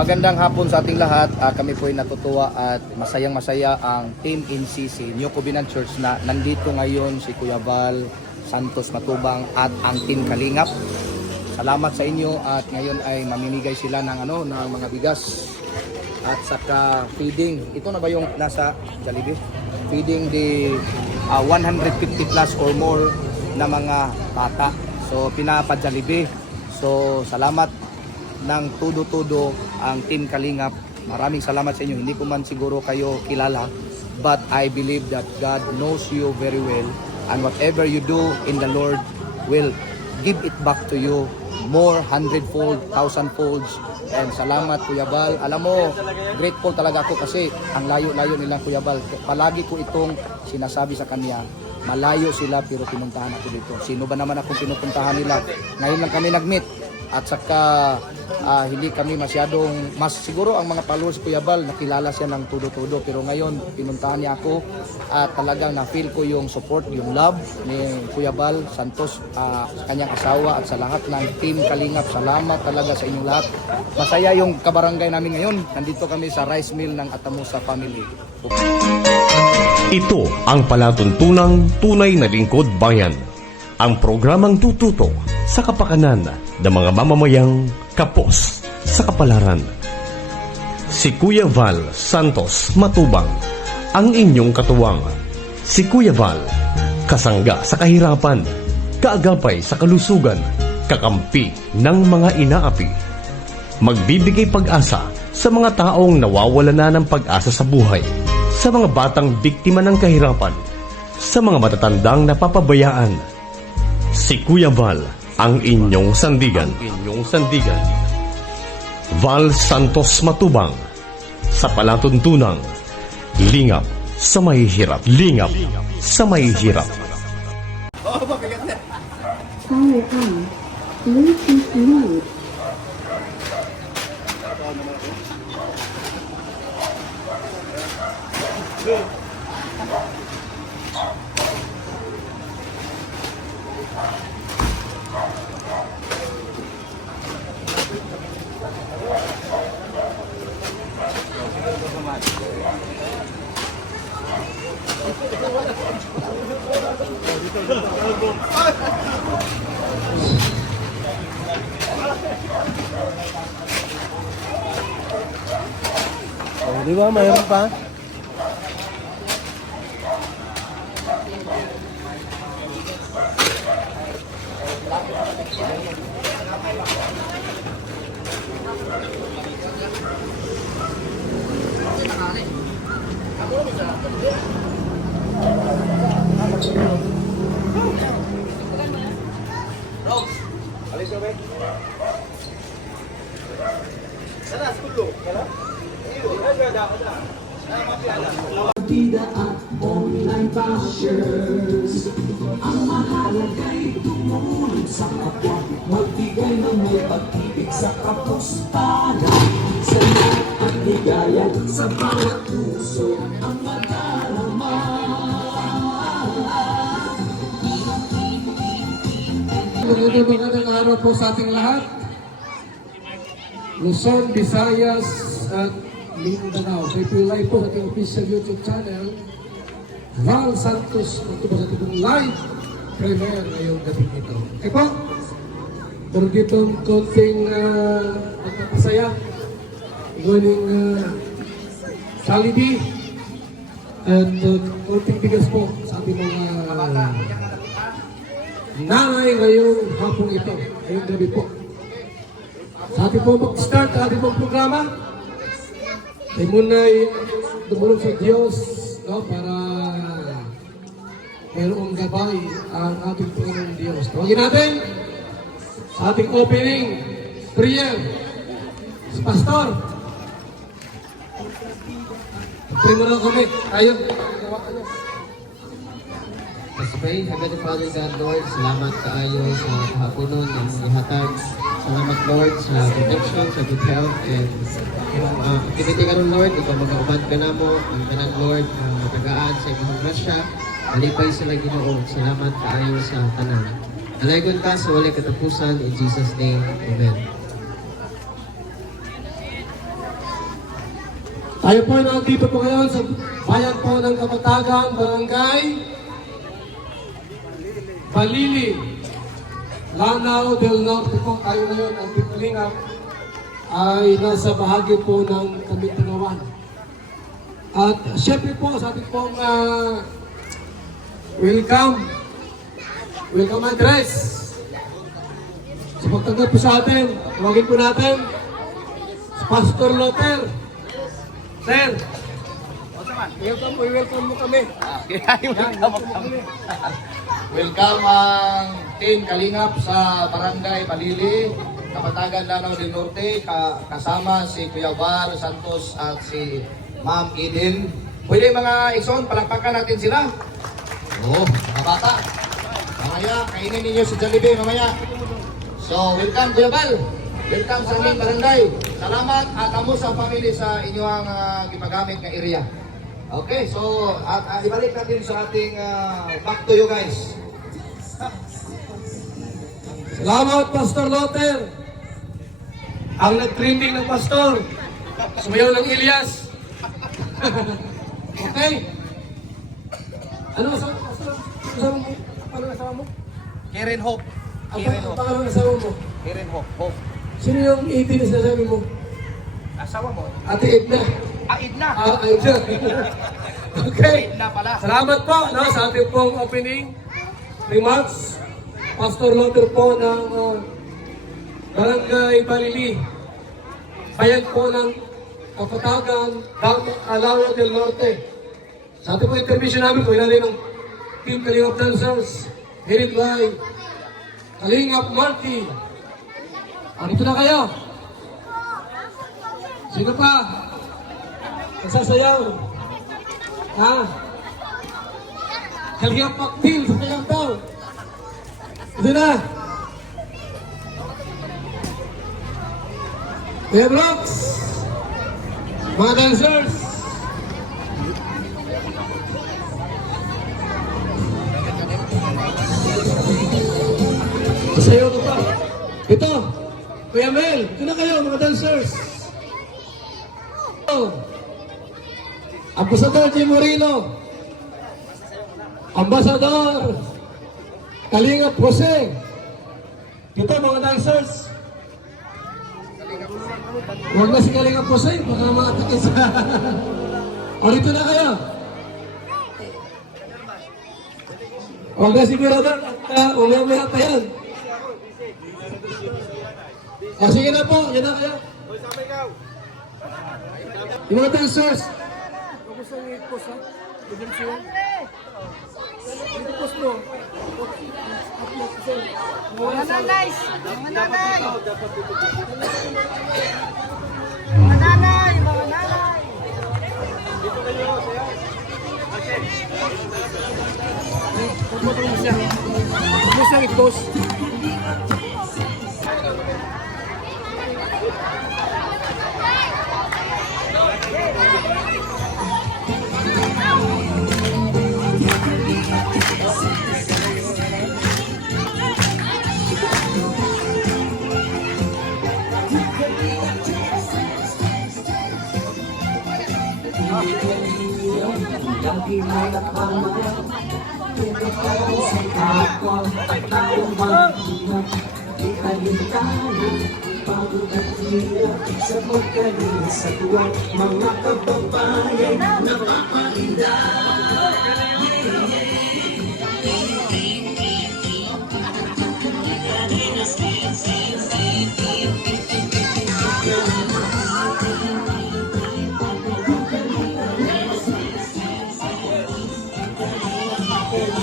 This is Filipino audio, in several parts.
Magandang hapon sa ating lahat. Kami po ay natutuwa at masayang-masaya ang Team NCC, New Covenant Church na nandito ngayon si Kuya Val Santos Matubang at ang Team Kalingap. Salamat sa inyo at ngayon ay mamimigay sila ng mga bigas at saka feeding. Ito na ba yung nasa Jollibee? Feeding the 150 plus or more na mga bata. So pinapa-Jollibee. So salamat ng tudo-tudo ang Team Kalingap. Maraming salamat sa inyo. Hindi ko man siguro kayo kilala, but I believe that God knows you very well, and whatever you do in the Lord will give it back to you more, 100-fold, 1,000-folds. And salamat Kuya Val. Alam mo, grateful talaga ako kasi ang layo-layo nilang Kuya Val. Palagi ko itong sinasabi sa kanya, malayo sila pero pinuntahan ako dito. Sino ba naman akong pinupuntahan nila? Ngayon lang kami nag-meet. At saka hindi kami masyadong, mas siguro ang mga followers Kuya Val nakilala siya ng tudo-tudo, pero ngayon pinuntahan niya ako at talagang na-feel ko yung support, yung love ni Kuya Val Santos, sa kanyang asawa at sa lahat ng Team Kalingap. Salamat talaga sa inyong lahat. Masaya yung kabarangay namin ngayon. Nandito kami sa rice mill ng Atamusa family. Ito ang palatuntunang tunay na lingkod bayan. Ang programang tututok sa kapakanan ng mga mamamayang kapos sa kapalaran. Si Kuya Val Santos Matubang, ang inyong katuwang. Si Kuya Val, kasangga sa kahirapan, kaagapay sa kalusugan, kakampi ng mga inaapi. Magbibigay pag-asa sa mga taong nawawala na ng pag-asa sa buhay, sa mga batang biktima ng kahirapan, sa mga matatandang napapabayaan. Si Kuya Val, ang inyong sandigan. Val Santos Matubang, sa palatuntunang lingap sa mahihirap. Lingap sa mahihirap. Power on. Bluetooth mode. Oh, di ba? Mayroon pa? Partida at online bashers, ang mahalagay tumulong sa kapwa, magbigay ng may pag-ibig sa kapustanan, saya at ligaya sa bawat puso ang madarama. Magandang araw po sa ating lahat. Luzon, Visayas at Mindanao. So if you like po sa ating official YouTube channel, Val Santos, magtubo sa ating live premiere ngayong gabi ito. Okay po? Pero ditong konting pagpapasaya, iwaning Jollibee at konting bigas po sa ating mga nanay ngayong hapong ito, ngayong gabi po. Sa ating po mag-start sa ating pong programa, ay muna'y dumulong sa Diyos, no, para mayroong gabay ang ating Panginoong Diyos. Tawagin natin sa ating opening prayer si Pastor. Pray mo lang kami. Tayo. Let's pray. Heavenly Father God, Lord, salamat kaayo sa kahaponon ng ihatag. Salamat Lord sa protection, sa good health, and activity ka nun Lord, ikaw mag-aubad ka na mo, ang kanan Lord, matagaan sa iyong grasya, malipay sila Ginoo. Salamat kaayo sa tanan. Alagon ka sa walay katapusan, in Jesus' name, Amen. Tayo po ay nandito po ngayon sa bayan po ng Kapatagan, Barangay Balili, Lanao del Norte po. Tayo ngayon ang Kalingap ay nasa bahagi po ng Kamintingawan. At syempre po sa ating pong welcome address. Sa pagtanggap po sa atin, tawagin po natin si Pastor Loter. Sir, welcome mo kami. Welcome ang Team Kalingap sa Barangay Balili, Kapatagan, Lanao del Norte, kasama si Kuya Val Santos at si Ma'am Eden. Pwede mga Ikson, palakpakan natin sila. Oo, mga bata. Mamaya, kainin ninyo si Jollibee mamaya. So, welcome Kuya Val. Welcome sa aming barangay. Salamat at amo sa family sa inyong gipagamit nga area. Okay, so at ibalik natin sa ating back to you guys. Salamat, Pastor Loter. Ang nag-trending ng pastor. Sumayaw ng Elias. Okay? Ano asawa mo? Asawa mo? Ano asawa mo? Karen Hope. Ang pangalan ng asawa mo? Karen Hope. Hope. Sino yung 18 na sinasabi mo? Asawa mo? Ate Edna. Edna. Edna. Okay. Edna pala. Salamat po sa ating pong opening remarks. Pastor Loter po ng Barangay Balili. Bayan po ng Kapatagan, Lanao del Norte. Sa ating pong intermission namin po, ilalim ng Team Kalingap Dancers, headed by Kalingap Marty. Dito na kayo. Sino pa? Nagsasayaw. Ha? Kalingap Pakpil, sasayaw daw. Dito na. Kuya Brooks. Mga dancers. Sasayaw ka pa. Ito. Kuya Mel, ito na kayo mga dancers. Ambasador Jim Moreno. Ambasador Kalingap Jose. Ito mga dancers. Huwag na si Kalingap Jose, baka makatake sa... O dito na kayo. Huwag na si Mirador at umaya pa yan. O sige na po, yan na kayo. Yung mga dancers. Huwag gusto nyo i-post ha? Idensyon. I-post mo. Mga nanay! Mga nanay! Mga nanay! Mga nanay! Gusto nyo i-post. Sa pagkaling sa tuwang mga kababayan napapalinda.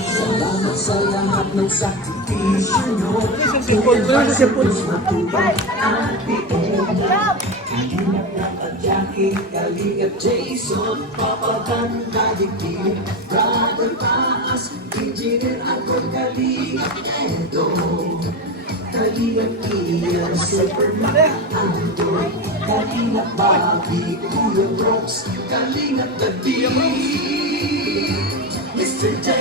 Salamat sa lahat ng sakripisyo nyo. Santos matubang at biong. Kalingap ng Padyaki, Kalingap Jason, Papagan, Kaligpin, Brother Taas, Engineer Anton, Kalingap Edo, Kalingap Ian, Superman Anton, Kalingap Bobby, Kuya Brooks, Kalingap David, Mr. J.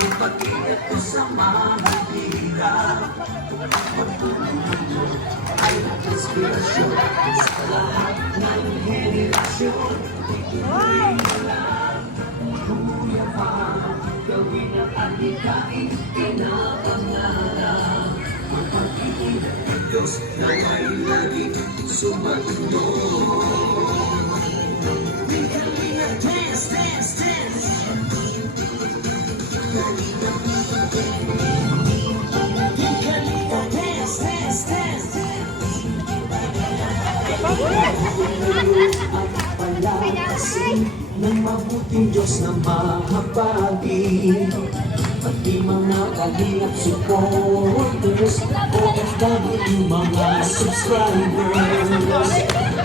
Ang pag-ingat ko sa mga hirap, ay inspirasyon sa lahat ng henerasyon. Ituloy mo lang, Kuya Val, gawin ang adhikain pinapangarap. Ang pag-ibig ng Diyos na may laging sumatunod. We can be a dance, dance, dance. Palakasin ng mabuting Diyos na mahabagin, pati mga kalingap supporters, OFW mga subscribers.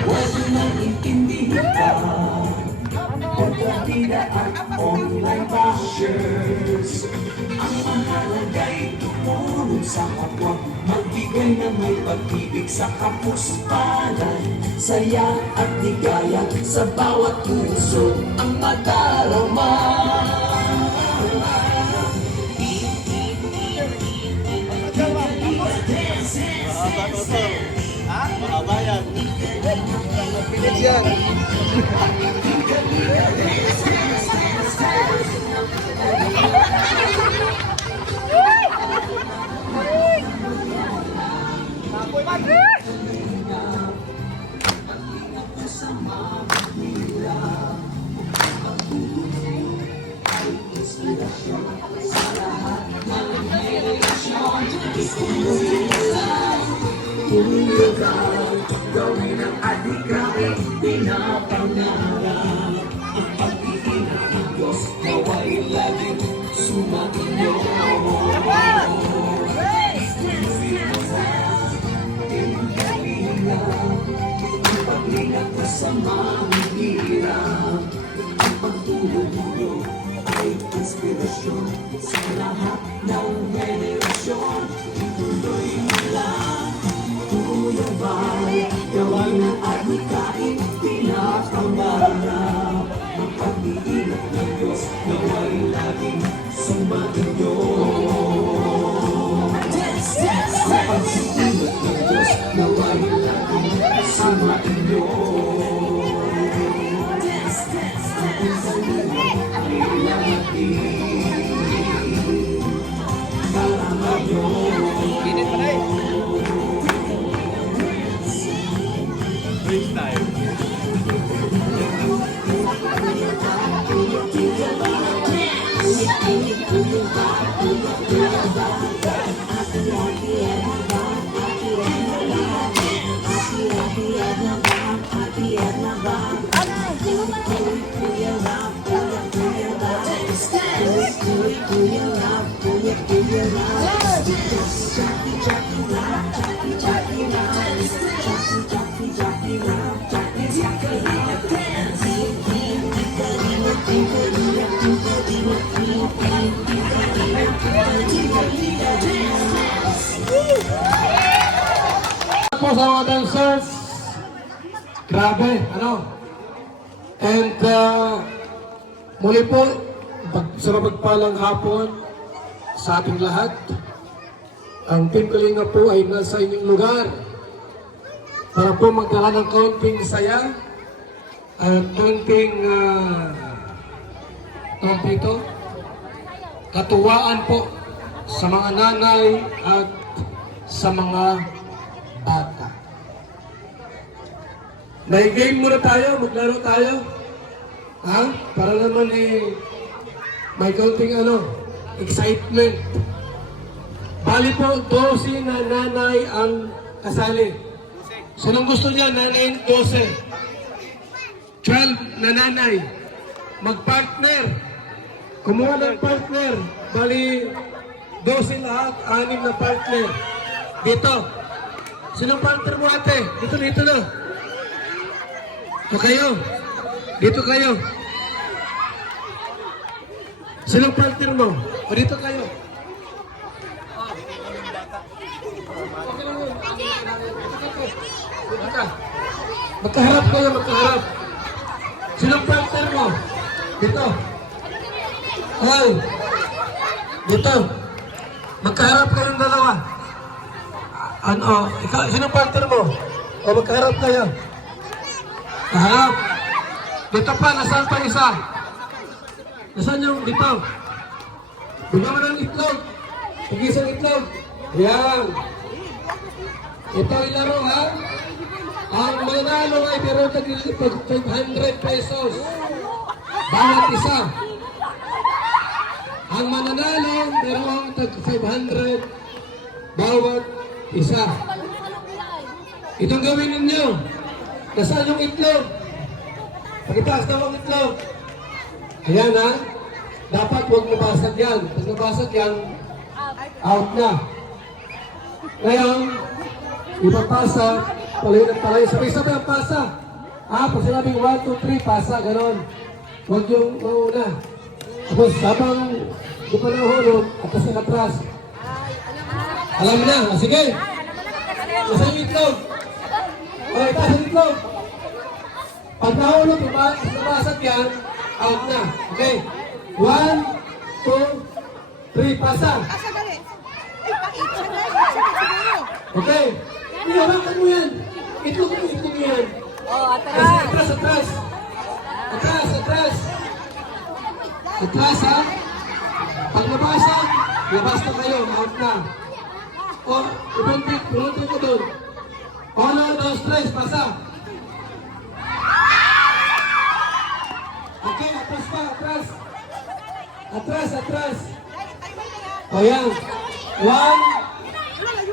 Huwag naiintindihan ka, pagkatida at online bashers. Ang mahalaga'y tumulong sa kapwa, magbigay na may pag-ibig sa kapuspanan, saya at ligaya sa bawat puso ang madarama. Gawin ang adhikain pinapangarap. Ang pag-iingat ng Diyos nawa'y laging sumainyo. Ang pag-ingat mo sa mga hirap, ang pagtulong ninyo ay inspirasyon sa lahat ng henerasyon. Ituloy mo lang, Kuya Val, gawin ang adhikain pinapangarap. Ang pag-iingat ng Diyos nawa'y laging sumainyo. Ang pag-iingat ng Diyos nawa'y laging sumainyo. Ang kalinga ay laging karamanyo. Po sa mga dancers, grabe, ano? And muli po, sa mapagpalang hapon sa ating lahat, ang Team Kalinga po ay nasa inyong lugar para po magkaroon ng kaunting saya at kaunting katuwaan po sa mga nanay at sa mga bata. May game muna tayo, maglaro tayo. Ha? Para naman may kaunting excitement. Bali po, 12 na nanay ang kasali. Sinong gusto niya? Nanay 12. 12 na nanay. Mag-partner. Kumuha ng partner. Bali, 12 lahat, 6 na partner. Dito. Sinong partner mo ate? Dito na. Ito kayo. Dito kayo. Sinong partner mo? O dito kayo. Magkaharap kayo, magkaharap. Sinong partner mo? Dito. Ay. Dito. Magkaharap kayong dalawa. Ano? Ikaw, sinong partner mo? O magkaharap kayo. Kaharap. Dito pa, nasaan pa isa? Nasaan yung dito? Bigyan mo ng itlog. Pag-isang itlog. Yan. Ito ilaro ha. Ang mananalo ay meron tag 500 pesos. Bawat isa. Ang mananalo meron tag 500 bawat isa. Itong gawin ninyo. Nasaan yung itlog? Pagitaas na ang itlog. Ayan ha. Dapat huwag nabasag yan. Pag nabasag yan, out na. Ngayon, ipapasa, palayo ng palayo. Sabay-sabay ang pasa. Pag sinabing 1, 2, 3, pasa, ganon. Huwag yung mauna. Tapos, habang di pa nahulog, atas na atras. Alam na. Sige. Nasa yung itlog. Okay, taas ang itlog. Pag nahulog, nabasag yan, out na. Okay. 1, 2, 3, pasa. Okay. Ihawakan mo yan. Itlog mo, itlog yan. Atras, atras. Atras, atras. Atras, ha? Pag nabasag, labas na kayo, out na. O, ibuntit ko doon. 1, 2, 3, pasa. Okay, atras pa, atras. Atras, atras. O yan. 1.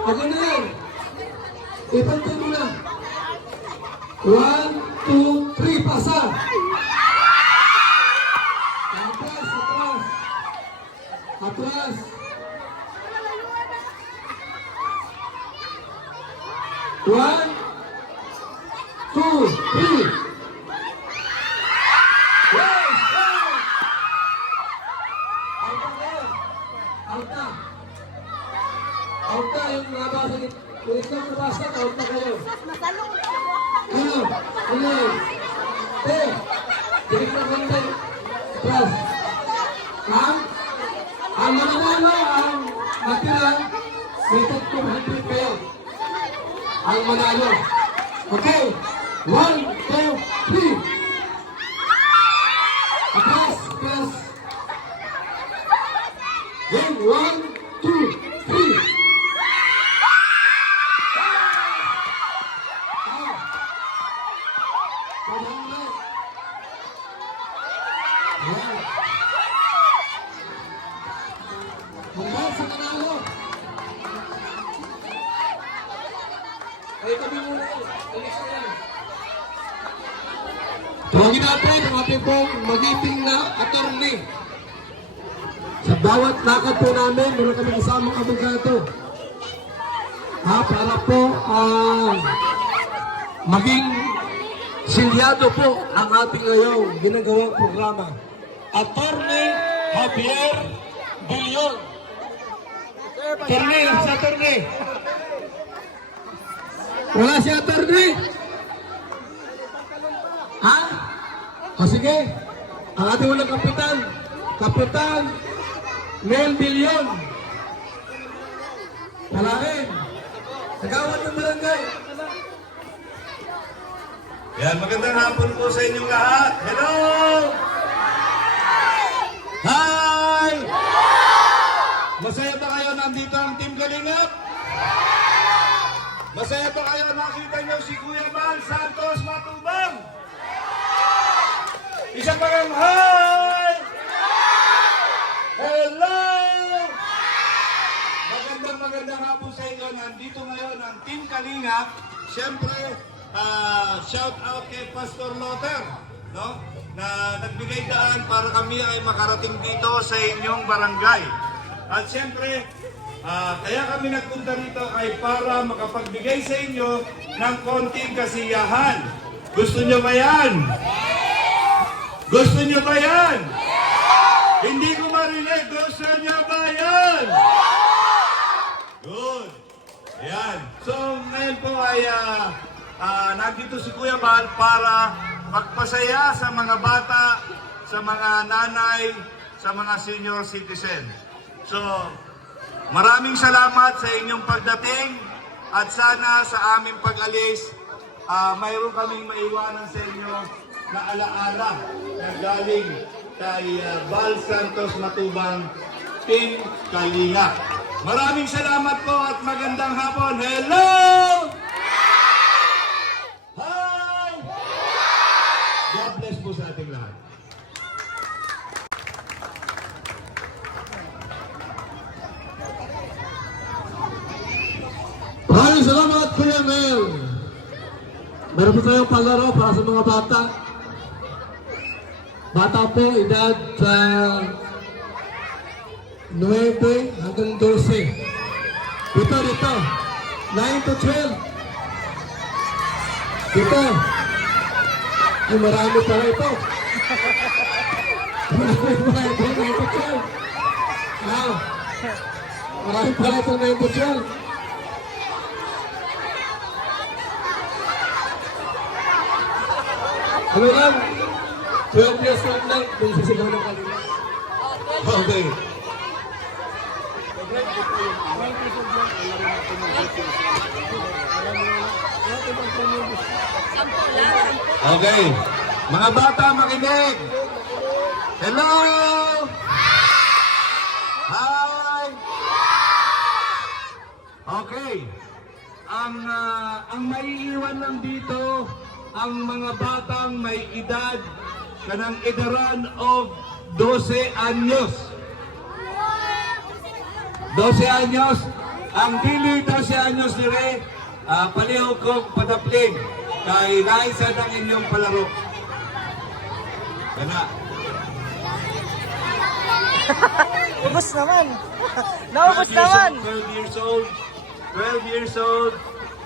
Ako na yan. Ipantay mo na. 1, 2, 3, pasa. Atras, atras. Atras. One, 2, 3. Alta. Alta yung nabasag. Kung ito nabasag, alta kayo. Ano? Ano yun? Tirik na konti. Plus. Ang mananalo, ang natira, may 200 kayo. Ang manalo. Okay. 1, 2, 3. Atras, atras. Then 1, 2, 3. Hanggang sa nanalo. Ay, kami muna. Alis na yan. Tawagin natin ang ating pong magiting na attorney. Sa bawat lakad po namin, meron kami kasamang abogado. Para po maging silyado po ang ating ngayong ginagawang programa. Attorney Javier Bullon. Attorney, sa attorney. Wala si attorney? Ha? O sige, ang ating unang kapitan, Kapitan Mel Billion. Palain. Nagawad ng barangay. Yan, magandang hapon po sa inyong lahat. Hello! Hi! Masaya ba kayo nandito ang Team Kalingap? Masaya ba kayo nakita nyo si Kuya Val Santos Matubang? Isa pa rin, hi! Hello! Magandang hapon sa inyo. Nandito ngayon ang Team Kalingap. Siyempre, shout out kay Pastor Lothar, no? Na nagbigay daan para kami ay makarating dito sa inyong barangay. At siyempre, kaya kami nagpunta rito ay para makapagbigay sa inyo ng konting kasiyahan. Gusto nyo ba yan? Gusto nyo ba yan? Hindi ko marinig. Gusto nyo ba yan? Good. Ayan. So, ngayon po ay nandito si Kuya Val para magpasaya sa mga bata, sa mga nanay, sa mga senior citizen. So, maraming salamat sa inyong pagdating at sana sa aming pag-alis, mayroon kaming maiwanan sa inyo na alaala na galing kay Val Santos Matubang, Team Kalinga. Maraming salamat po at magandang hapon. Hello! Hi! God bless po sa ating lahat. Maraming salamat, Kuya Mel. Meron po tayong palaro para sa mga bata. Bata po, edad sa 9 hanggang 12. Dito. 9 to 12. Dito. Ay, marami pala ito. Marami pala ito, 9 to 12. Marami pala ito, 9 to 12. Ano lang? 12 years old lang, kung sisigaw ng kanila. Okay. Okay. Mga bata, makinig. Hello! Hi! Okay. Ang maiiwan lang dito, ang mga batang may edad kanang edaran of 12 anyos. 12 anyos. Ang dili 12 anyos dire, palihog kong padapling kay naisa ng inyong palaro. Kana. Ubus naman. Naubos naman. 12 years old. 12 years old.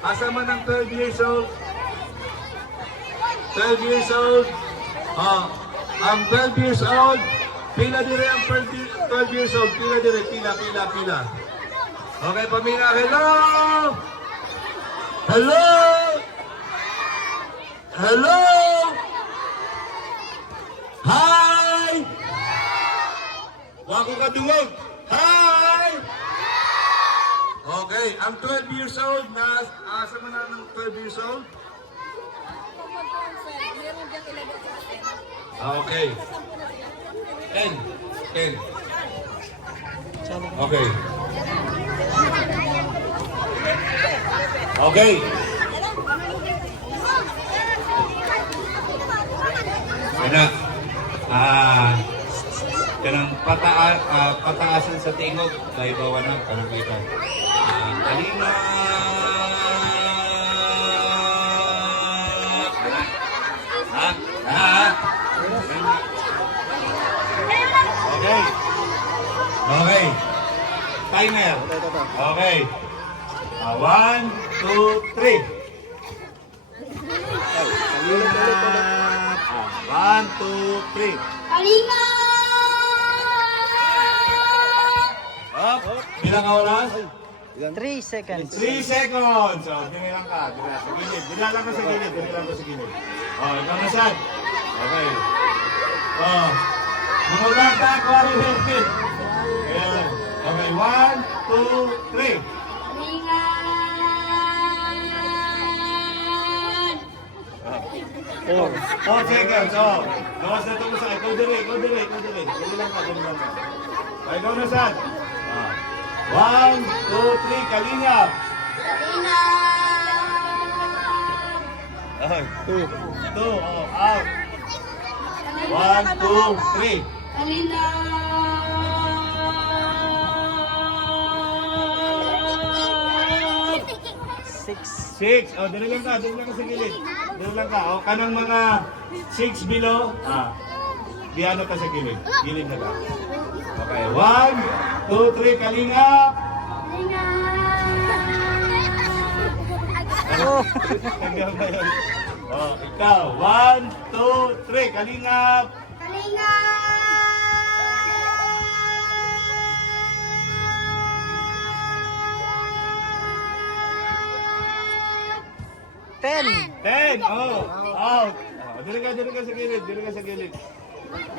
Asa man ang 12 years old? 12 years old. Ang 12 years old. Pila dire ang 12 years old. Pila dire. Pila. Okay, pamina. Hello! Hello! Hello! Hi! Wako ka dungog. Hi! Okay, ang 12 years old na asa man ang 12 years old? Okay. 10. Okay. Okay. Kana kanang pataasan sa tingog kay bawanan kanang kita. Kalina. Okay. Okay. Timer. Okay. 1, 2, 3. 1, 2, 3. Kalinga! Up. Bilang ka oras? 3 seconds. 3 seconds. So, dinilang ka. Sa gilid. Dinilang ka sa gilid. Oh, ikaw na saan? Okay. Oh. Mumulang ka. Kuwari helpit. Ayan. Okay. 1, 2, 3. Kalinga! 4 seconds. Oh. Gawas na ito mo sa ikaw dire. Dinilang ka. Okay, ikaw na saan? 1, 2, 3. Kalingap. Kalinga! 2. Oh, out. 1, 2, 3. Kalinga! 6. 6. Oh, dali lang ka sa gilid. Dali lang ka. Oh, kanang mga 6 below. Diano ka sa gilid. Gilid na ka. Okay. 1, 2, 3. Kalingap. Kalinga! Hanggang ngayon. Oh, ikaw. 1, 2, 3. Kalingap. Kalinga! 10 10. Oh, out. Oh, dili ka sa gilid,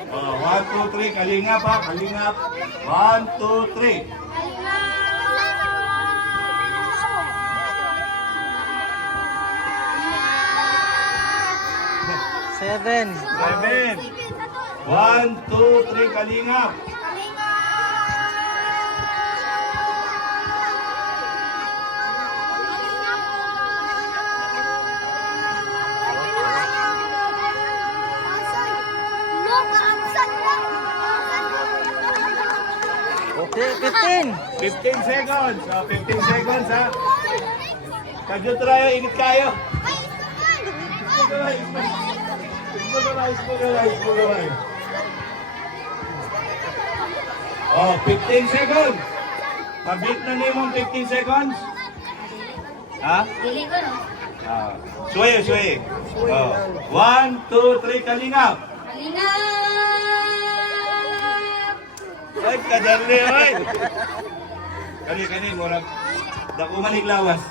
Oh, 1, 2, 3, kalingap ha, kalingap. 1, 2, 3. Seven. 7. 1, 2, 3, kalingap. Okay, 15. 15 seconds. Oh, 15 seconds ha. Kadyo tayo, init kayo. Ismagaway. Oh, 15 seconds. Mabit na niyo mong 15 seconds. Ha? Dili ko no. Ah, suwaye. Oh, 1, 2, 3, kalingap. Kalingap. Ay, kadarli, ay. Kani, murag. Dako manig lawas.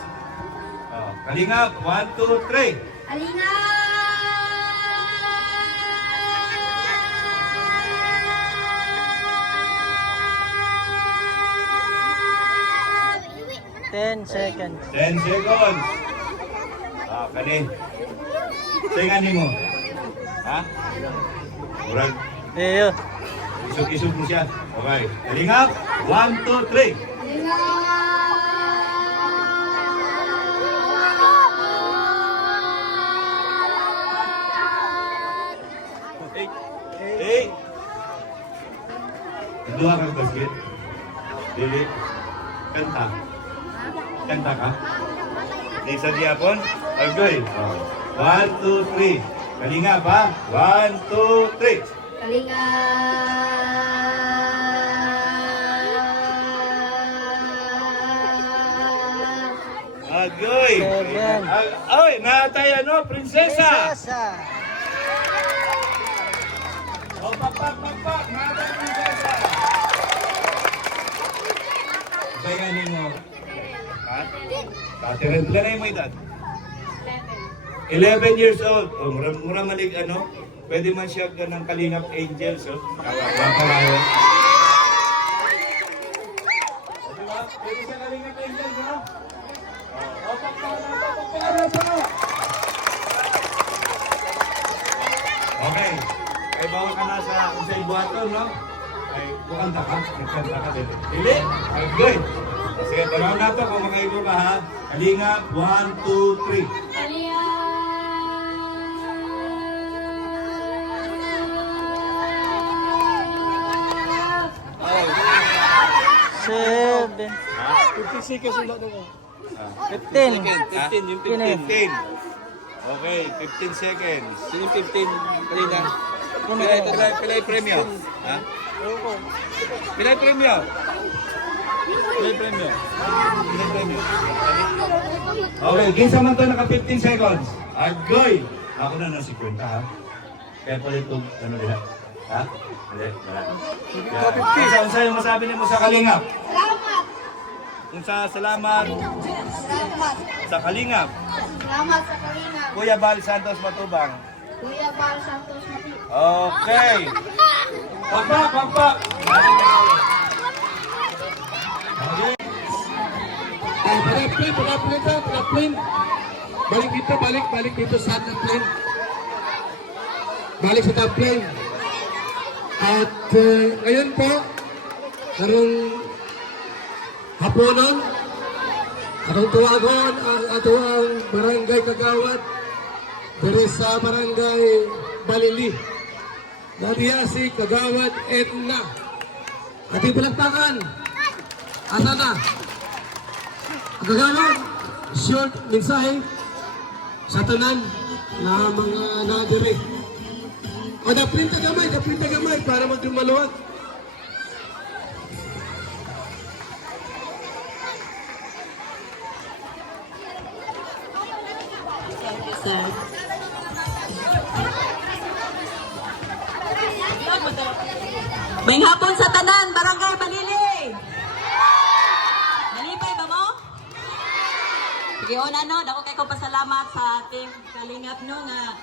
Oh, kalingap, 1, 2, 3. Kalingap. 10 seconds. 10 seconds. Ah, kani. Tingan mo. Ha? Murag. Iyo. Isog mo siya. Okay. Kalingap. 1, 2, 3. Hey. Dua kang basket. Dili. Kanta. Kanta ka? Di sa diapon? Okay. 1, 2, 3. Kalingap ha? 1, 2, 3. Agoy! Seven. Ay, natay ano, prinsesa! Prinsesa. O, pak, natay prinsesa! Kaya mo. Ha? Katirin, ilan na yung may edad? 11 years old. O, mura malig ano, pwede man siya ng Kalingap Angels. O, kapalayo. O, diba? Pwede siya Kalingap Angels, no? O, pakpakan na. Okay. Ay, bawa ka na sa Usay Buhaton, no? Ay, kukanta ka? Nagkanta ka din. Dili? Ay, good. Sige, tanong na to kung makaibo ka, ha? Kalingap, 1, 2, 3. Seven. 50 seconds yung lahat ko. 15. 15, yung 15. Okay, 15 seconds. Sino 15? Kanina. Pilay premyo. Ha? Pilay premyo. Okay, ginsa man to naka 15 seconds. Agoy! Ako na nang 50, ha? Kaya pala ito, ano nila? Ha? Hindi, wala. Kaya, unsa yung masabi niyo mo sa Kalingap? Salamat. Salamat sa Kalingap. Salamat sa Kalingap. Kuya Bal Santos Matubang. Kuya Bal Santos Mati. Okay. Pagpa. Okay. Pag-plane. Balik dito sa top plane. Balik sa top plane. At ngayon po, karong haponon, atong tuwagon ang atong barangay Kagawad diri sa barangay Balili. Nadiya si Kagawad Edna. Ating palakpakan. Asa na? Kagawad, short mensahe sa tanan na mga nadiri. O daplin tagamay para magdumaluwag. May hapon sa tanan, Barangay Balili. Nalipay ba mo? Sige, una no, dako kay ko pasalamat sa ating kalingap no nga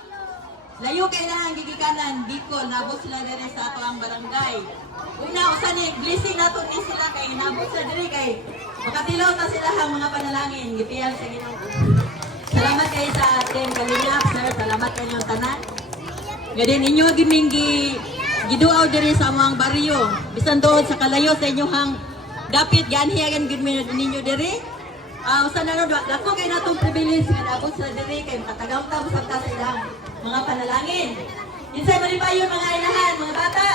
layo kay lang gigikanan Bicol, nabot sila diri sa ato ang barangay. Una usa ni blessing nato ni sila kay nabot sila diri kay makatilaw ta sila ang mga panalangin gipiyang sa Ginoo. Salamat kay sa ating kalingap, sir. Salamat kayo tanan. Gadin inyo giminggi giduaw diri sa among baryo. Bisan doon sa kalayo sa inyong dapit ganhiyan gid ninyo diri. Usa na no dako kay natong privilege nga nabot sila diri kay makatagaw-taw sa ta sila mga panalangin. Insay malipayon mga ilahan, mga bata.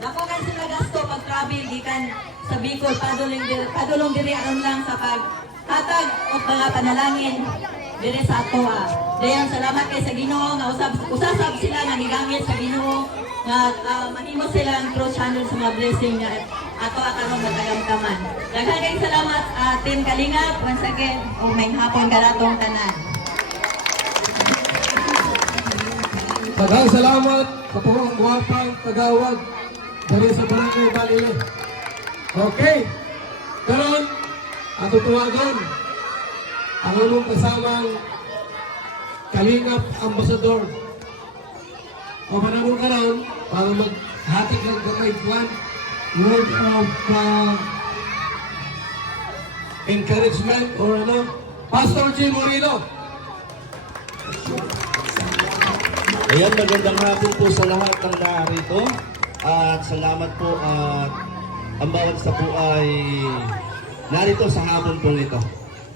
Dako kan sila gasto pag travel gikan sa Bicol padulong diri aron lang sa paghatag og mga panalangin diri sa atoa. Dayon salamat kay sa Ginoo nga usab sila nga gigamit sa Ginoo nga mahimo silang cross channel sa mga blessing nga ato karon matagamtaman. Daghang kay salamat Team Kalingap once again o may hapon karatong tanan. Daghang salamat kapong guwapang tagawag dari sa Barangay Balile. Okay. Karon ato tuwagon ang unong kasamang Kalingap Ambassador. O manamon karon para maghatid ng gamay one word of encouragement or Pastor G. Moreno. Ayan, magandang hapon po sa lahat ng narito. At salamat po at ang bawat isa po ay narito sa hapon po ito.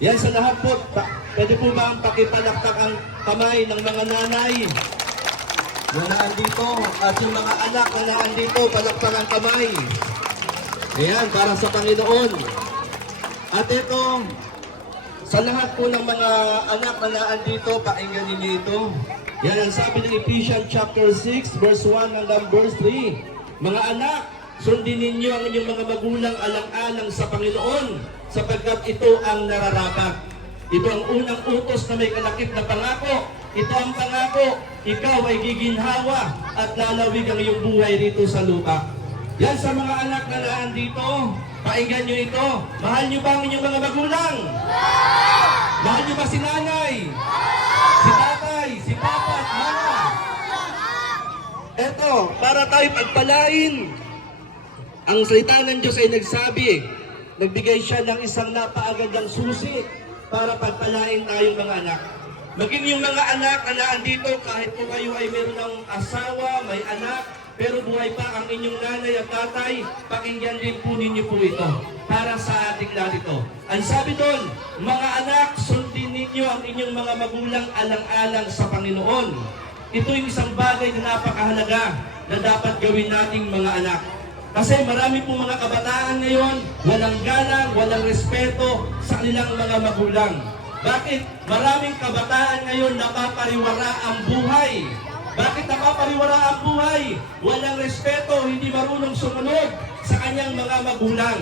Yan sa lahat po, pwede po ba ang pakipalaktak ang kamay ng mga nanay na naandito at yung mga anak na naandito, palakpak ang kamay. Ayan, para sa Panginoon. At ito, sa lahat po ng mga anak na naandito, pakinggan ninyo ito. Yan ang sabi ng Ephesians chapter 6, verse 1 hanggang verse 3. Mga anak, sundin ninyo ang inyong mga magulang alang-alang sa Panginoon, sapagkat ito ang nararapat. Ito ang unang utos na may kalakip na pangako. Ito ang pangako, ikaw ay giginhawa at lalawig ang iyong buhay rito sa lupa. Yan sa mga anak na naandito, painggan nyo ito. Mahal nyo ba ang inyong mga magulang? Mahal nyo ba si nanay? Si tatay, si papa at mama? Eto, para tayo pagpalain. Ang salita ng Diyos ay nagsabi, nagbigay siya ng isang napaagandang susi para pagpalain tayong mga anak. Maging yung mga anak na naandito, kahit po kayo ay meron ng asawa, may anak, pero buhay pa ang inyong nanay at tatay, pakinggan din po ninyo po ito para sa ating lahat ito. Ang sabi doon, mga anak, sundin ninyo ang inyong mga magulang alang-alang sa Panginoon. Ito yung isang bagay na napakahalaga na dapat gawin nating mga anak. Kasi marami pong mga kabataan ngayon, walang galang, walang respeto sa kanilang mga magulang. Bakit? Maraming kabataan ngayon napapariwara ang buhay. Bakit napapariwara ang buhay? Walang respeto, hindi marunong sumunod sa kanyang mga magulang.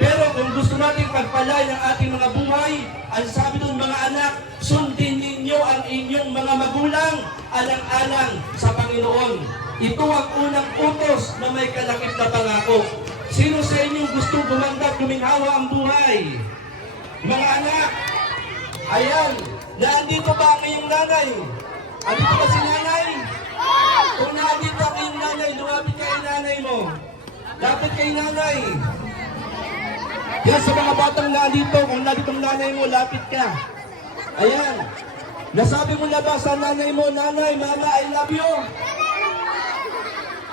Pero kung gusto natin pagpalay ng ating mga buhay, ang sabi ng mga anak, sundin ninyo ang inyong mga magulang alang-alang sa Panginoon. Ito ang unang utos na may kalakip na pangako. Sino sa inyong gusto gumanda at guminhawa ang buhay? Mga anak, ayan, naandito ba ang iyong nanay? Andito ba si nanay? Kung naandito ang iyong nanay, lumapit kay nanay mo. Lapit kay nanay. Yan sa mga batang naandito, kung naandito ang nanay mo, lapit ka. Ayan. Nasabi mo na ba sa nanay mo, nanay, mama, I love you?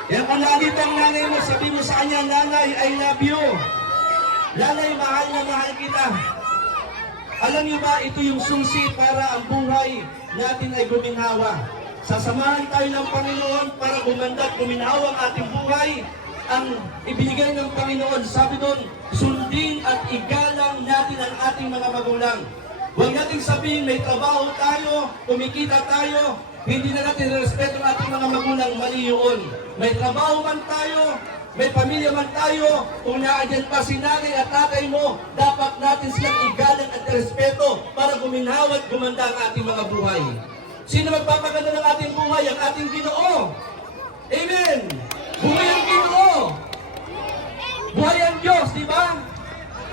Yan, kung naandito ang nanay mo, sabi mo sa kanya, nanay, I love you. Nanay, mahal na mahal kita. Alam niyo ba, ito yung susi para ang buhay natin ay guminhawa. Sasamahan tayo ng Panginoon para gumanda at guminhawa ang ating buhay. Ang ibinigay ng Panginoon, sabi doon, sundin at igalang natin ang ating mga magulang. Huwag natin sabihin, may trabaho tayo, kumikita tayo, hindi na natin respeto ang ating mga magulang, mali yun. May trabaho man tayo, may pamilya man tayo, kung naandyan pa si nanay at tatay mo, dapat natin silang igalang at respeto para guminhawa at gumanda ang ating mga buhay. Sino magpapaganda ng ating buhay? Ang ating Ginoo. Amen! Buhay ang Ginoo! Buhay ang Diyos!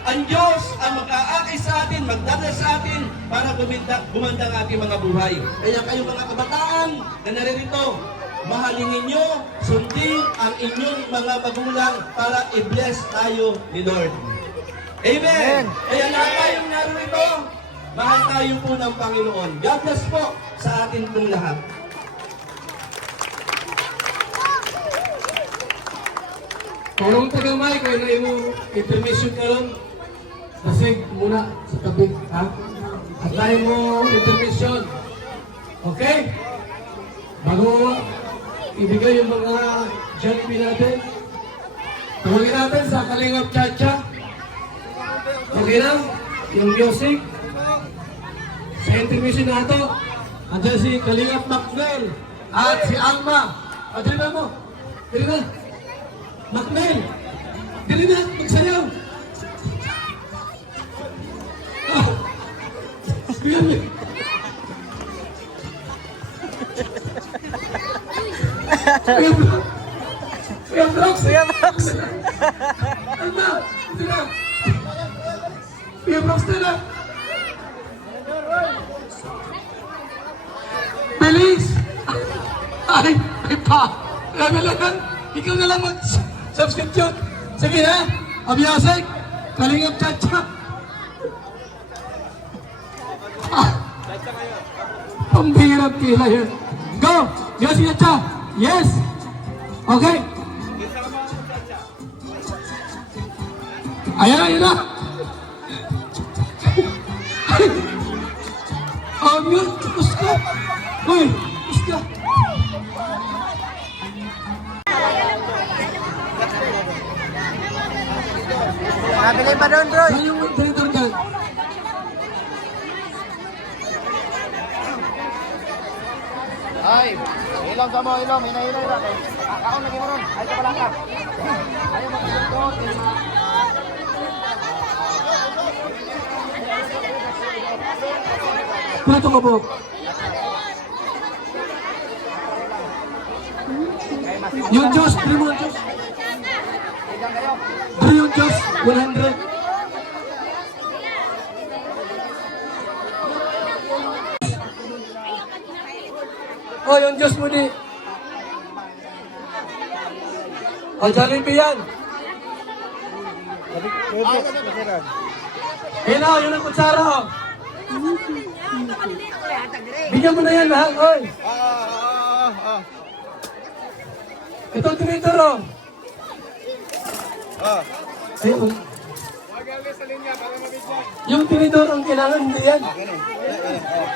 ang Diyos ang mag-aakay sa atin, magdadala sa atin para gumanda ang ating mga buhay. Kaya kayong mga kabataan na naririto, mahalin ninyo, sundin ang inyong mga magulang para i-bless tayo ni Lord. Amen! Kaya lahat tayong narito, mahal tayo po ng Panginoon. God bless po sa atin pong lahat. Karong tagamay, kaya na yung intermission ka lang. Kasi muna sa tabi, ha? At tayo mo intermission. Okay? Bago ibigay yung mga Jollibee natin, tawagin natin sa Kalingap Chacha. Okay na? Yung music. Sa intermission na ito, andyan si Kalingap Macnel at si Alma. Dili na mo. Dili na. Macnel. Dili na. Magsayaw. Kuya Brooks! Kuya Brooks! Alma! Ito na! Kuya Brooks na na! Felix! Ay! Ay pa! Kailangan! Ikaw na lang mag-subscription! Sige na! Abiyasek! Kalingap Chacha! Pambihirap kila yun! Go! Yes, Chacha! Yes! Okay! Ayan na, ayan na! Oh, mute! Tapos ka! Uy! Tapos ka! Nabili pa doon, bro. Saan yung director ka? Ay, ilong sa mo, ilong, hinahinay na. Kaon lagi mo ron. Ay, ka pala ka. Ayaw magkakot. Plato ka po. Yung Diyos, bili mo ang Diyos. Bili yung Diyos, 100. Oh, yung Diyos mo di. Oh, Jollibee yan. Yan o, yun ang kutsara o. Bigyan mo na yan lahat, oy. Ito ang tinitor o. Ayun. Yung tinidor ang kailangan, hindi yan.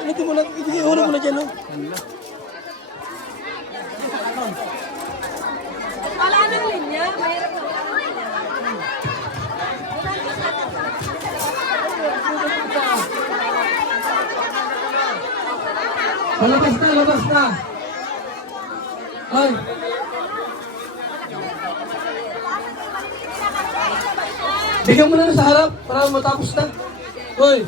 Ito mo na, ihulog mo na dyan o. Wala nang linya. Mayroon na. Labas na, labas na. Ay. Bigyan mo na sa harap para matapos na. Hoy.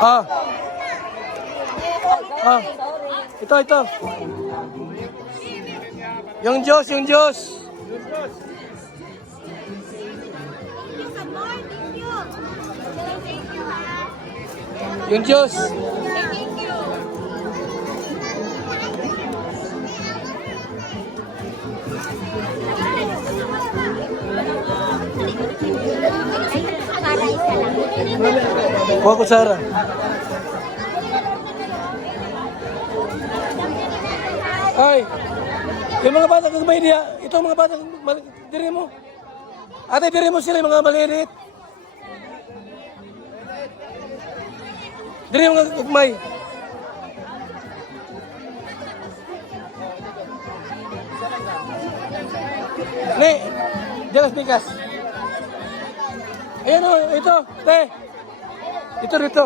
Ah. Ah. Ito. Yung Diyos, yung Diyos. Yung Diyos. Kuha ko, Sarah. Ay, yung mga bata kang may diya, ito mga bata kang diri mo. Ate, diri mo sila yung mga maliit. Diri mga kagmay. Ni, Dilas Bigas. Ayan o, ito, te. Ito rito.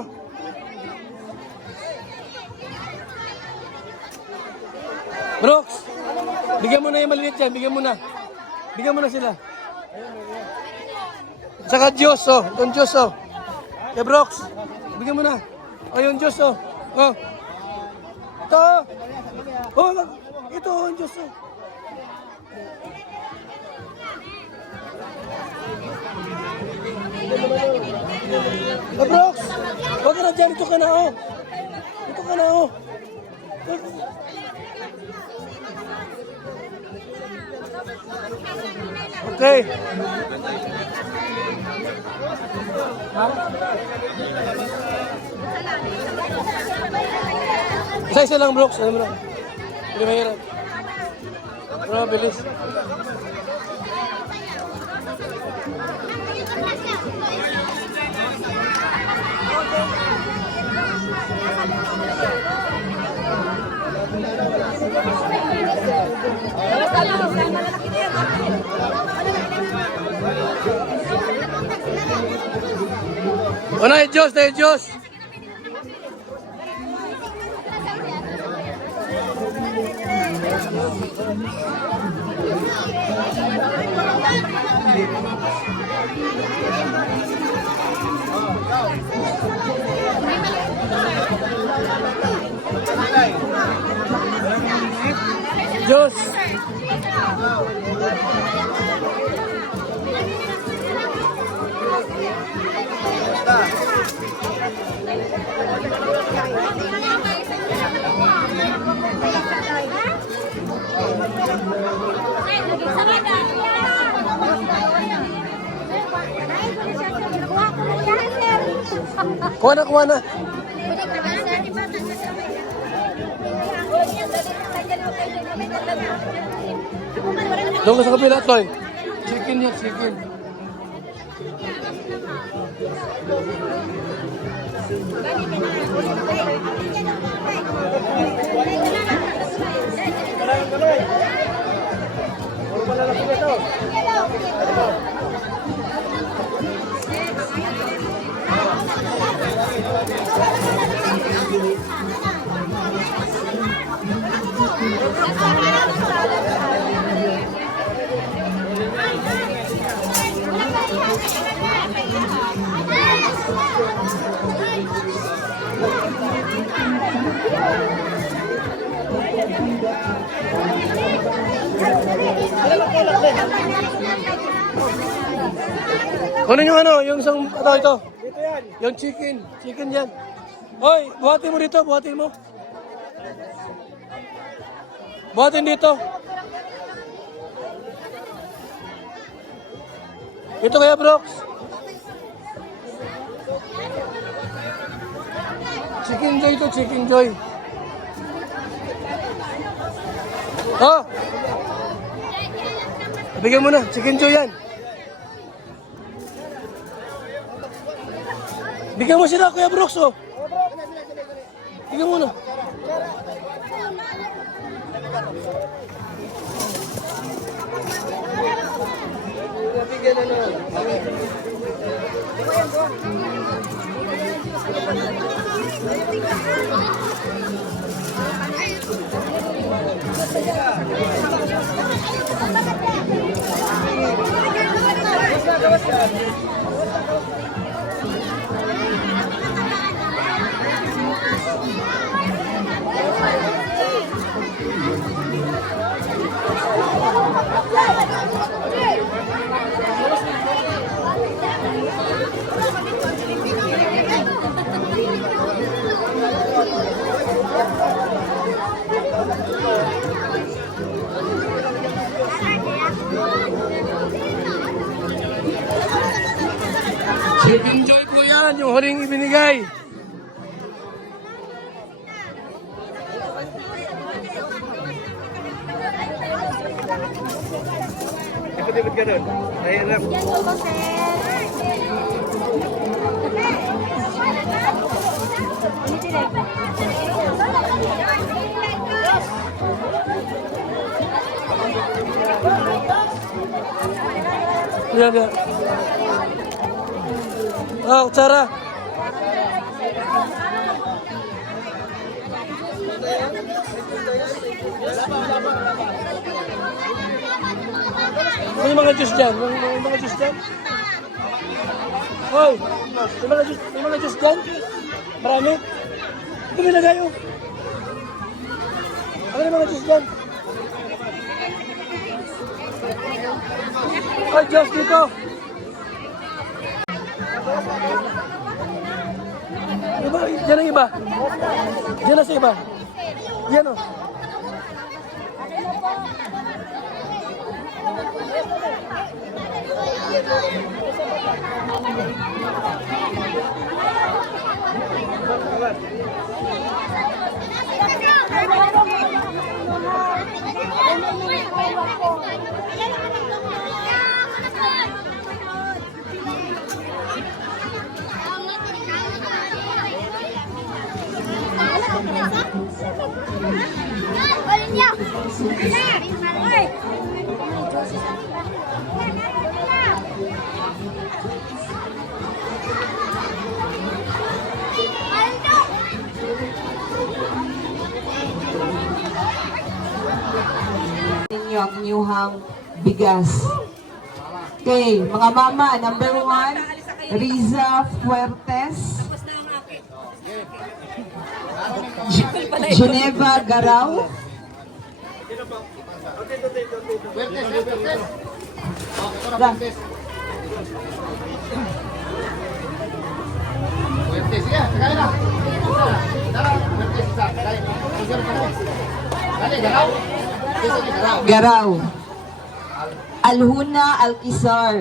Brooks, bigyan mo na yung maliit yan, bigyan mo na. Bigyan mo na sila. Saka Diyos, oh. Itong Diyos, oh. Kaya Brooks, bigyan mo na. O, yung Diyos, oh. Oh. Ito, oh. Oh, ito ang Diyos. Oh. Brox, huwag ka na dyan. Ito ka na, oh. Ito ka na, oh. Okay. Isa-isa lang, Brox. Alam mo na. Hindi mahirap. Pero mabilis. O na, Diyos, na Diyos. Diyos. Kuha na, kuha na. Doon ka sa kapila, Toy. Chicken yan, chicken. Kunin yung ano, yung isang, ito. Yung chicken. Chicken yan. Hoy, buhatin mo dito, buhatin mo. Buhatin dito. Ito kaya, Brox. Chicken Joy to, Chicken Joy. Oh! Bigyan mo na, Chicken Joy yan. Bigyan mo sila, Kuya Brox, oh. Bigyan mo na. Bigyan na na. Chicken Joy po yan, yung huling ibinigay. Ikot-ikot ka doon. Nahirap. Yan, yan. Oh, cara. May mga juice dyan. May mga juice dyan. Hoy, may mga juice dyan. Marami. Ito may lagay, oh. Ano yung mga cheese doon? Ay, Diyos dito! Iba, dyan ang iba. Dyan na sa iba. Yan o. Ninyo ang inyuhang bigas. Okay, mga mama, number 1, Riza Fuertes. Geneva Garau. Garau. Alhuna Alkisar.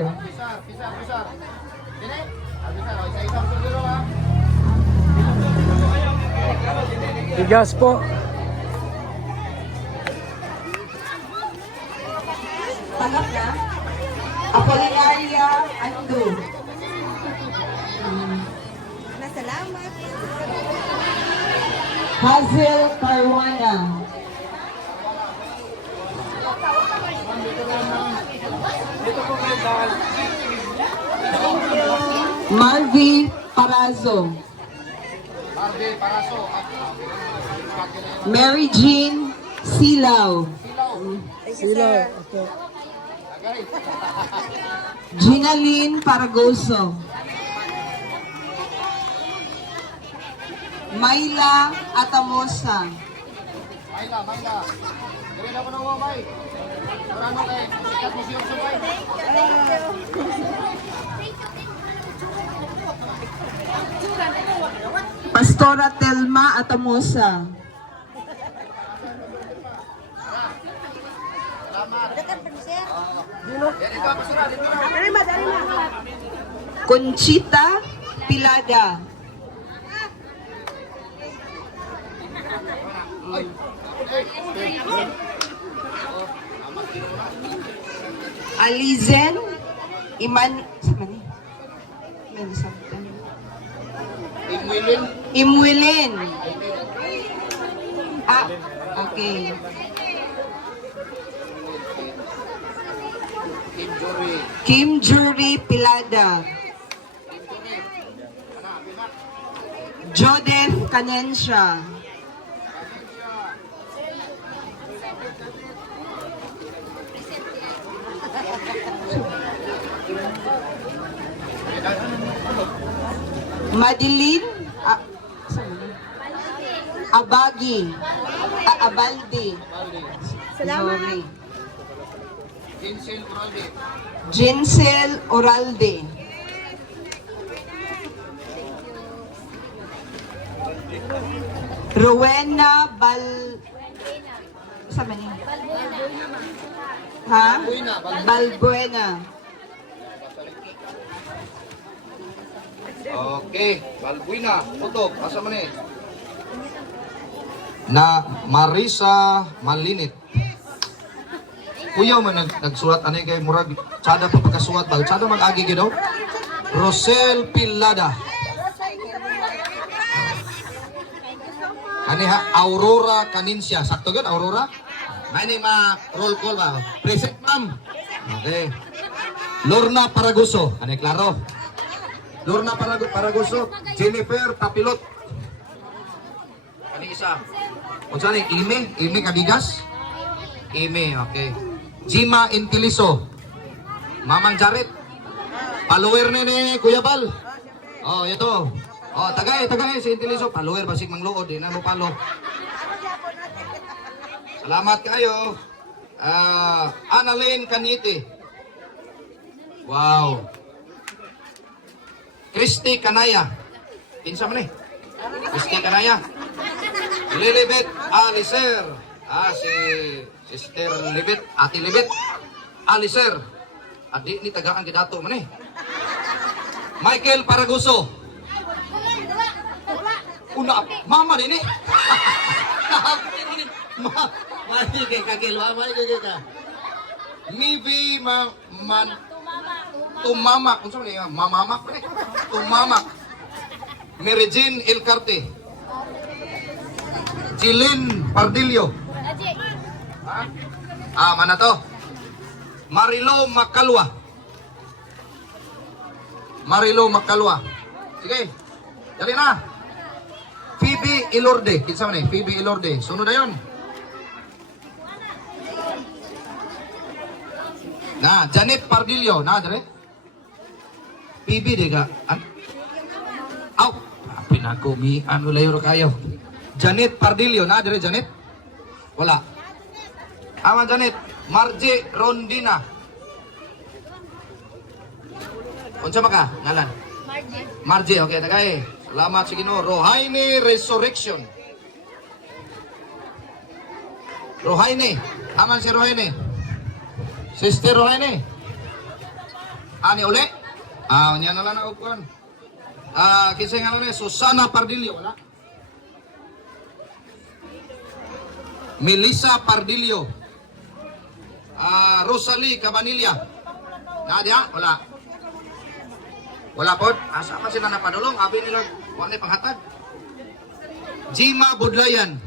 Bigas po. Tanggap na. Apolinaria Ando. Salamat. Hazel Caruana. Marvy Parazo. Mary Jean Silaw. Sila. Okay. Ginaline Paragoso. Mayla Atamosa. Pastora Telma Atamosa. Conchita Pilada. Alizen Imwilin. Ah, okay. Kim Jury Pilada. Jodeth Canensya. Madeline Abagi. Abaldi. Salamat. Jinsel Oralde. Rowena Sama niya? Ha? Balbuena. Okay, Balbuena, putok, asa man eh? Na Marisa Malinit. Kuya man nagsulat ani kay murag tsada pa pagkasulat ba? Tsada mag-agi gyud daw. Rosel Pilada. Ani ha, Aurora Canincia. Sakto gyud Aurora? May ma roll call ba? Present ma'am. Okay. Lorna Paraguso. Ani klaro? Lorna Paraguso, Jennifer Tapilot. Ani isa? Unsa ni Ime Kabigas? Ime, okay. Jima Intiliso. Mamang Jaret. Follower ni Kuya Bal. Oh, ito. Oh, tagay si Intiliso. Follower basig mangluod, di na mo follow. Salamat kayo. Annalyn Canite. Wow. Christy Canaya. Kinsa man eh? Christy Canaya. Lilibet Alicer. Si Sister Libet, Ate Libet Alicer. Adi ni tagaan gidato man eh. Michael Paraguso. Una, mama din eh. Mali kay Kagil, mali kay ka. Mivi Tumamak. Kung saan niya? Mamamak pa eh. Tumamak. Mary Jean Ilcarte. Jilin Pardillo. Mana to? Marilo Makalwa. Marilo Makalwa. Sige. Dali na. Phoebe Ilorde. Kinsa man eh? Phoebe Ilorde. Sunod na yun. Janet Pardillo. Dire? Phoebe, di ka? Aw! Pinagumi. Ano layo kayo? Janet Pardillo. Dire, Janet? Wala. Janet. Margie Rondina. Unsa maka? Ngalan? Margie, okay. Tagay. Salamat sa Ginoo. Rohaine Resurrection. Rohaine. Aman si Rohaine. Sister Rohaine. Ani uli? Niya na lang na upuan. Kinsa nga lang Susana Pardillo. Wala? Melissa Pardillo. Rosalie Cabanilla. Nadia? Wala. Wala po. Asa pa sila napadulong? Abi nila, wala panghatag. Jima Budlayan.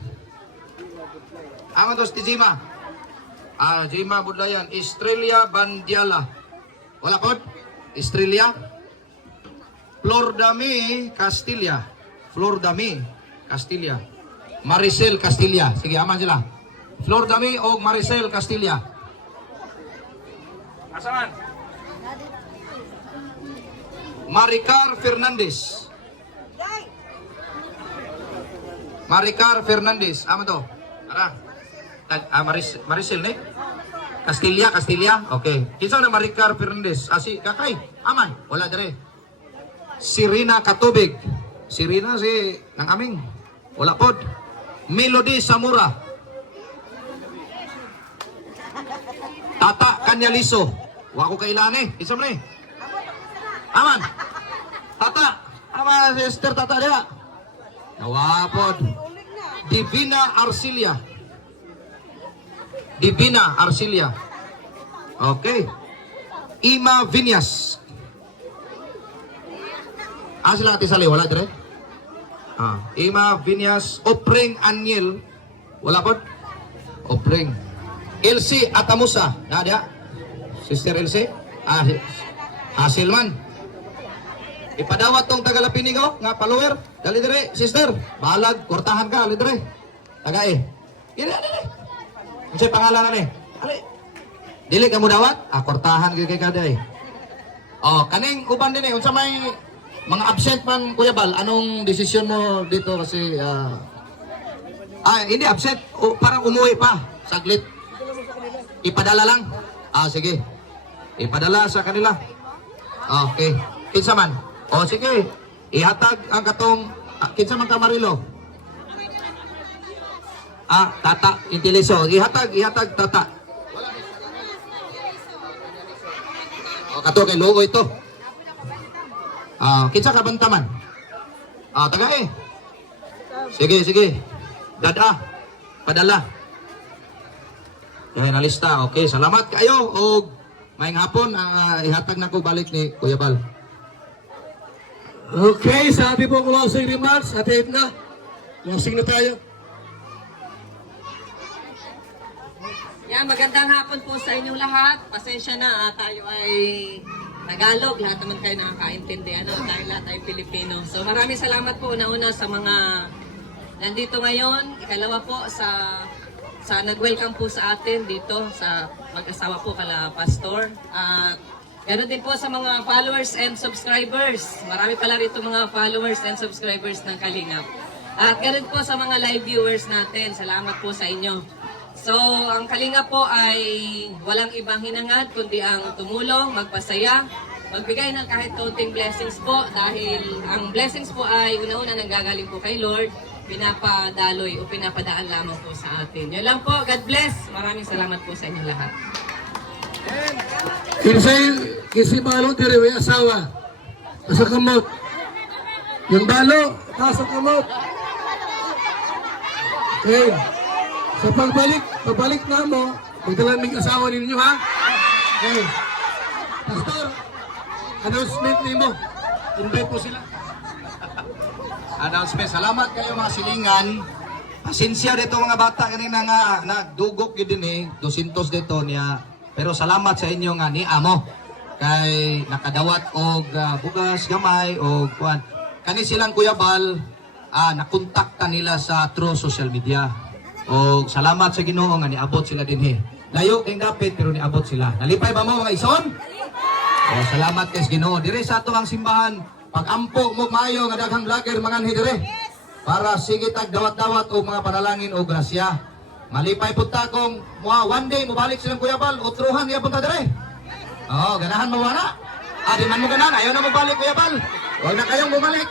Ama to si Jima. Jima Budlayan. Estrella Bandiala. Wala po. Estrella. Flordami Castilla. Flordami Castilla. Maricel Castilla. Sige, aman sila. Flordami o Maricel Castilla. Asaman? Maricar Fernandez. Maricar Fernandez. Ama to? Ara. Maricel ni? Castilla, Castilla. Okay. Kinsa na Maricar Fernandez? Si Kakay. Aman. Wala dire. Sirina Katubig. Sirina si nang aming. Wala pod. Melody Samura. Tata Kanyaliso. Wa ko kailan eh. Kinsa man eh? Aman. Tata. Ama sister Tata dia. Nawapod. Divina Arcilia. Divina Arcilia. Okay. Ima Vinyas. Sila ati sali. Wala dire? Ima Vinyas. Opring Aniel. Wala pod? Opring. Elsie Atamusa. Dia? Sister Elsie? Hasilman. Ipadawat tong Tagalapinig nga follower. Dali dire, sister. Balag, kortahan ka, dali dire. Tagae. Dili. Unsay pangalan ni? Ali. Dili ka mo dawat? Kortahan kay kada eh. Kaning uban din eh unsa may mga absent man Kuya Bal, anong desisyon mo dito kasi hindi absent, parang umuwi pa saglit. Ipadala lang. Sige. Ipadala sa kanila. Okay. Kinsa man? Sige. Ihatag ang katong kinsa man ka Marilo? Tata Inteliso. Ihatag Tata. Kato kay logo ito. Kinsa ka Bantaman? Taga eh. Sige. Dada. Padala. Kaya nalista. Okay, salamat kayo. O maayong hapon. Ihatag na ko balik ni Kuya Bal. Okay, sa ating pong closing remarks, Ate Edna, closing na tayo. Yan, magandang hapon po sa inyong lahat. Pasensya na, tayo ay Tagalog. Lahat naman kayo nakakaintindi. Dahil lahat ay Pilipino. So maraming salamat po una-una sa mga nandito ngayon. Ikalawa po sa nag-welcome po sa atin dito sa mag-asawa po kala Pastor. At ganoon din po sa mga followers and subscribers. Marami pala rito mga followers and subscribers ng Kalingap. At ganun po sa mga live viewers natin. Salamat po sa inyo. So, ang Kalinga po ay walang ibang hinangad kundi ang tumulong, magpasaya, magbigay ng kahit kaunting blessings po dahil ang blessings po ay una-una nanggagaling po kay Lord, pinapadaloy o pinapadaan lamang po sa atin. Yun lang po. God bless. Maraming salamat po sa inyo lahat. Kasi balo, tiri, may asawa. Nasa kamot. Yung balo, nasa kamot. Okay. Sa pagbalik na mo, magdalamig asawa ninyo, ha? Okay. Pastor, announcement ni mo. Invite po sila. Announcement. Salamat kayo mga silingan. Pasensya dito mga bata kanina nga nagdugok yun din 200 dito niya. Pero salamat sa inyo nga ni Amo. Kay nakadawat og bugas gamay og kuan. Kani silang Kuya Bal nakontakta nila sa through social media. O salamat sa Ginoo nga niabot sila dinhi. Layo kay dapit pero niabot sila. Nalipay ba mo mga ison? O salamat kay Ginoo. Dire sa ato ang simbahan, pag-ampo mo maayo nga daghang vlogger manganhi dire. Para sige tag dawat-dawat o mga panalangin o grasya. Malipay punta kung one day mubalik silang Kuya Bal, utruhan niya punta dire. Oo, ganahan mo wala. Di man mo ganahan, ayaw na mabalik Kuya Bal. Huwag na kayong bumalik.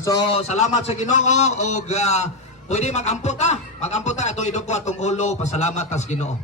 So, salamat sa Ginoo o pwede mag-ampot Mag-ampot ito idoko atong ulo, pasalamat tas Ginoo.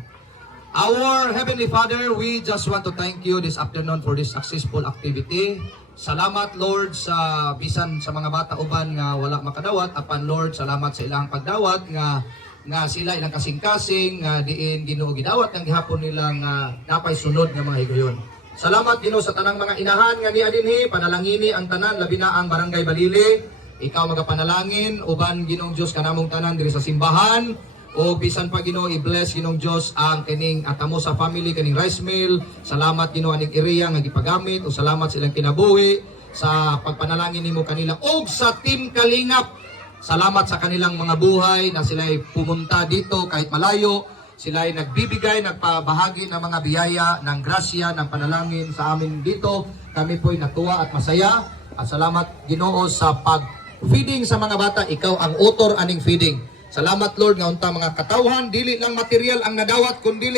Our Heavenly Father, we just want to thank you this afternoon for this successful activity. Salamat Lord sa bisan sa mga bata uban nga wala makadawat. Apan Lord, salamat sa ilang pagdawat nga sila ilang kasing-kasing nga diin Ginoo gidawat ng gihapon nilang napay sunod nga mga higayon. Salamat Ginoo sa tanang mga inahan nga niya dinhi, panalangini ang tanan labi na ang Barangay Balili. Ikaw magapanalangin uban Ginoong Dios kanamong tanan diri sa simbahan. O bisan pa Ginoo i-bless Ginoong Dios ang kining atamo sa family kining rice mill. Salamat Ginoo aning area nga gipagamit o salamat sa ilang kinabuhi sa pagpanalangin nimo kanila og sa Team Kalingap. Salamat sa kanilang mga buhay na sila ay pumunta dito kahit malayo. Sila ay nagbibigay, nagpabahagi ng mga biyaya, ng grasya, ng panalangin sa amin dito. Kami po'y natuwa at masaya. At salamat Ginoo sa pag-feeding sa mga bata. Ikaw ang author aning feeding. Salamat Lord nga unta mga katawhan, dili lang material ang nadawat, kundi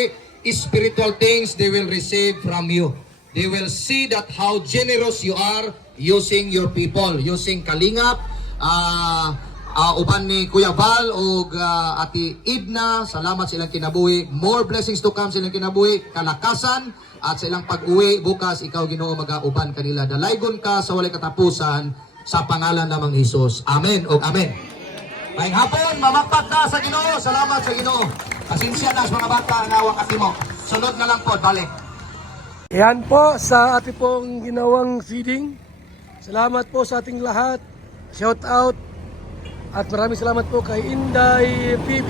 spiritual things they will receive from you. They will see that how generous you are using your people, using Kalingap, uban ni Kuya Val o Ati Idna. Salamat sa ilang kinabuhi. More blessings to come sa ilang kinabuhi, kalakasan at sa ilang pag-uwi bukas ikaw Ginoo mag-auban kanila. Dalaygon ka sa walay katapusan sa pangalan namang Hesus. Amen o amen. Maayong hapon, mamapat na sa Ginoo. Salamat sa Ginoo. Pasensya na sa mga bata nga wakati mo. Sunod na lang po, balik. Yan po sa ating pong ginawang feeding. Salamat po sa ating lahat. Shout out. At maraming salamat po kay Inday PB.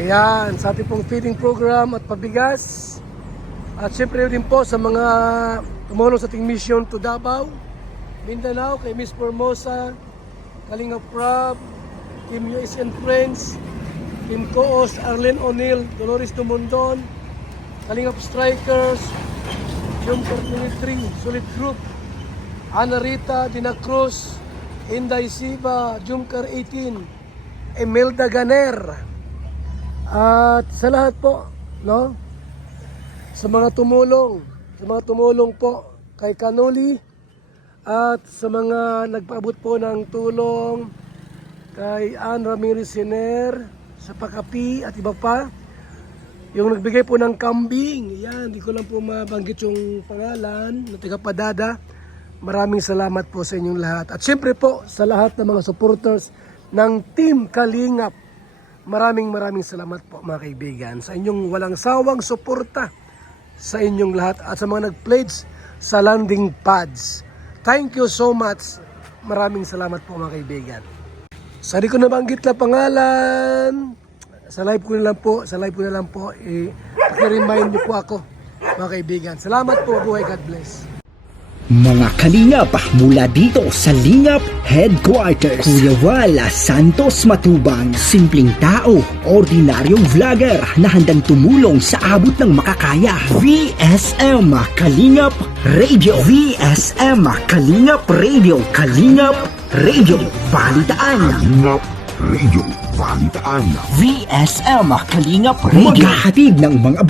Ayan, sa ating pong feeding program at pabigas. At syempre din po sa mga tumulong sa ating mission to Davao, Mindanao, kay Miss Formosa, Kalingap Prab, Team US and Friends, Team Coos, Arlen O'Neill, Dolores Dumondon, Kalingap Strikers, Jumper 23, Solid Group, Ana Rita, Dina Cruz, Inday Siba, Jumper 18, Emelda Ganer. At sa lahat po, no? Sa mga tumulong po kay Kanoli at sa mga nagpaabot po ng tulong kay Ann Ramirez Siner sa Pakapi at iba pa. Yung nagbigay po ng kambing, yan, hindi ko lang po mabanggit yung pangalan na taga-Padada. Maraming salamat po sa inyong lahat. At syempre po sa lahat ng mga supporters ng Team Kalingap. Maraming salamat po mga kaibigan sa inyong walang sawang suporta sa inyong lahat at sa mga nag-pledge sa landing pads. Thank you so much. Maraming salamat po mga kaibigan. Sa di ko nabanggit na pangalan, sa live ko na lang po, i-remind niyo po ako mga kaibigan. Salamat po, buhay, God bless. Mga kalingap mula dito sa Lingap Headquarters, Kuya Val Santos Matubang, simpleng tao, ordinaryong vlogger na handang tumulong sa abot ng makakaya. VSM Kalingap Radio, VSM Kalingap Radio, Kalingap Radio Balitaan, Kalingap Radio Balitaan, VSM Kalingap Radio, maghahatid ng mga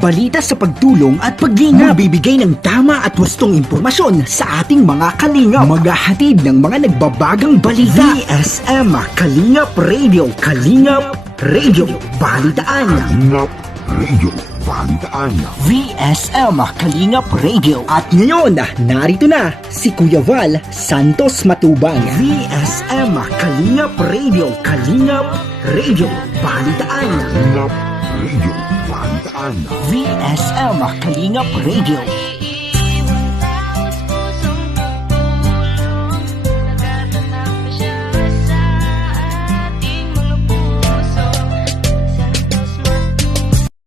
balita sa pagtulong at paglingap, magbibigay ng tama at wastong impormasyon sa ating mga kalingap, maghahatid ng mga nagbabagang balita. VSM Kalingap Radio, Kalingap Radio Balitaan, Kalingap Radio Balitaan, VSM Kalingap Radio. At ngayon, narito na si Kuya Val Santos Matubang. VSM Kalingap Radio, Kalingap Radio Balitaan, Kalingap Radio Balitaan, VSM Kalingap Radio.